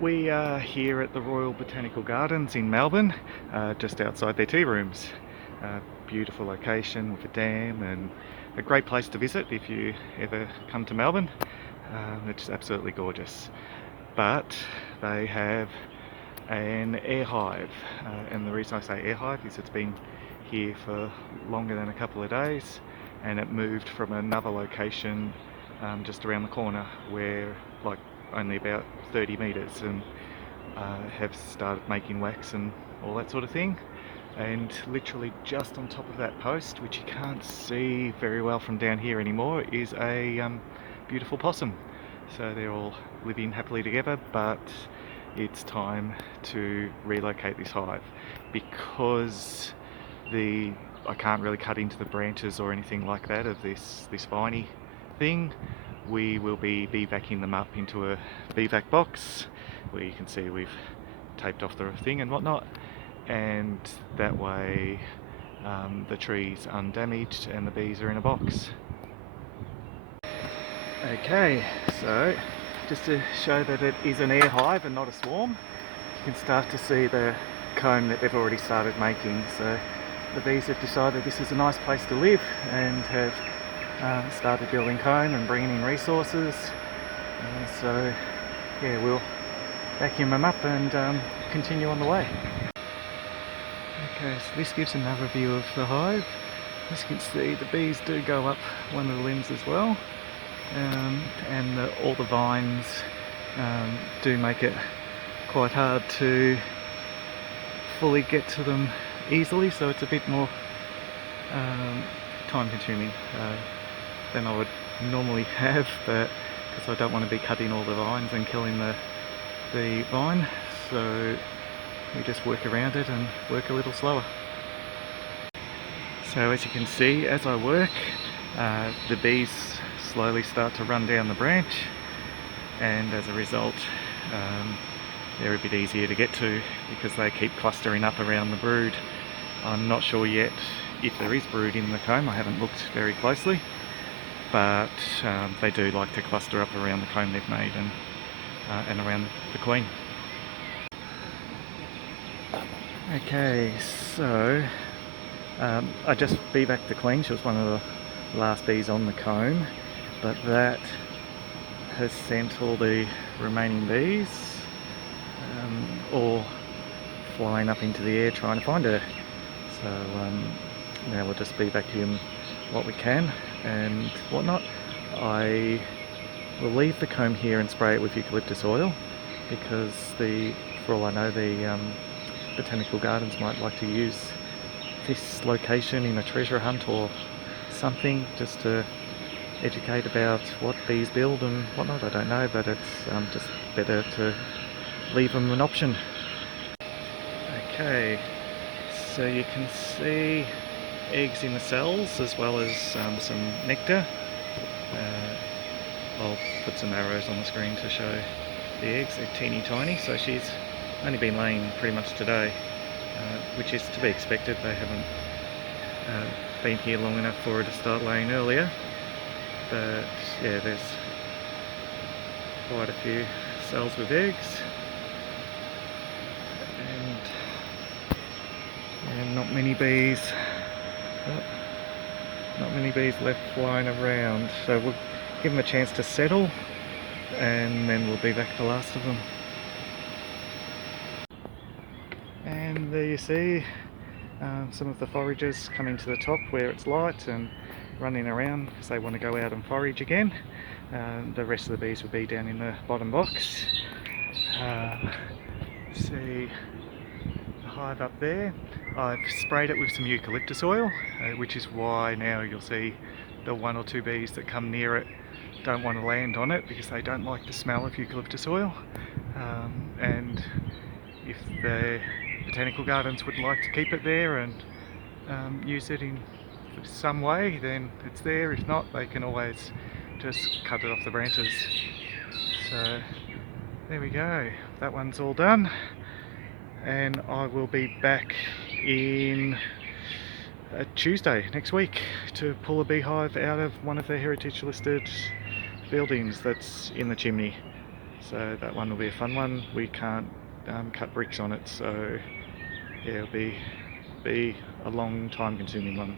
We are here at the Royal Botanical Gardens in Melbourne, just outside their tea rooms. Beautiful location with a dam and a great place to visit if you ever come to Melbourne. It's absolutely gorgeous. But they have an air hive, and the reason I say air hive is it's been here for longer than a couple of days, and it moved from another location just around the corner where like only about 30 metres, and have started making wax and all that sort of thing. And literally just on top of that post, which you can't see very well from down here anymore, is a beautiful possum. So they're all living happily together, but it's time to relocate this hive because I can't really cut into the branches or anything like that of this viney thing. We will be bivacking them up into a bivac box where you can see we've taped off the thing and whatnot, and that way the tree's undamaged and the bees are in a box. Okay, so just to show that it is an air hive and not a swarm, you can start to see the comb that they've already started making. So the bees have decided this is a nice place to live and have started building comb and bringing in resources. So yeah, we'll vacuum them up and continue on the way. Okay, so this gives another view of the hive. As you can see, the bees do go up one of the limbs as well, and all the vines do make it quite hard to fully get to them easily, so it's a bit more time consuming than I would normally have, but because I don't want to be cutting all the vines and killing the vine, so we just work around it and work a little slower. So as you can see, as I work, the bees slowly start to run down the branch, and as a result they're a bit easier to get to because they keep clustering up around the brood. I'm not sure yet if there is brood in the comb, I haven't looked very closely, but they do like to cluster up around the comb they've made and around the queen. Okay, so I just bivaced the queen. She was one of the last bees on the comb, but that has sent all the remaining bees all flying up into the air trying to find her. So now we'll just bevacuum what we can and whatnot. I will leave the comb here and spray it with eucalyptus oil because for all I know, the Botanical Gardens might like to use this location in a treasure hunt or something, just to educate about what bees build and whatnot. I don't know, but it's just better to leave them an option. Okay, so you can see eggs in the cells as well as some nectar. I'll put some arrows on the screen to show the eggs. They're teeny tiny, so she's only been laying pretty much today, which is to be expected. They haven't been here long enough for her to start laying earlier, but yeah, there's quite a few cells with eggs, and not many bees left flying around, so we'll give them a chance to settle and then we'll be back the last of them. And there you see some of the foragers coming to the top where it's light and running around because they want to go out and forage again. The rest of the bees will be down in the bottom box. See the hive up there. I've sprayed it with some eucalyptus oil, which is why now you'll see the one or two bees that come near it don't want to land on it because they don't like the smell of eucalyptus oil. And if the Botanical Gardens would like to keep it there and use it in some way, then it's there. If not, they can always just cut it off the branches. So there we go, that one's all done, and I will be back in Tuesday next week to pull a beehive out of one of the heritage listed buildings that's in the chimney. So that one will be a fun one. We can't cut bricks on it, so yeah, it'll be a long time consuming one.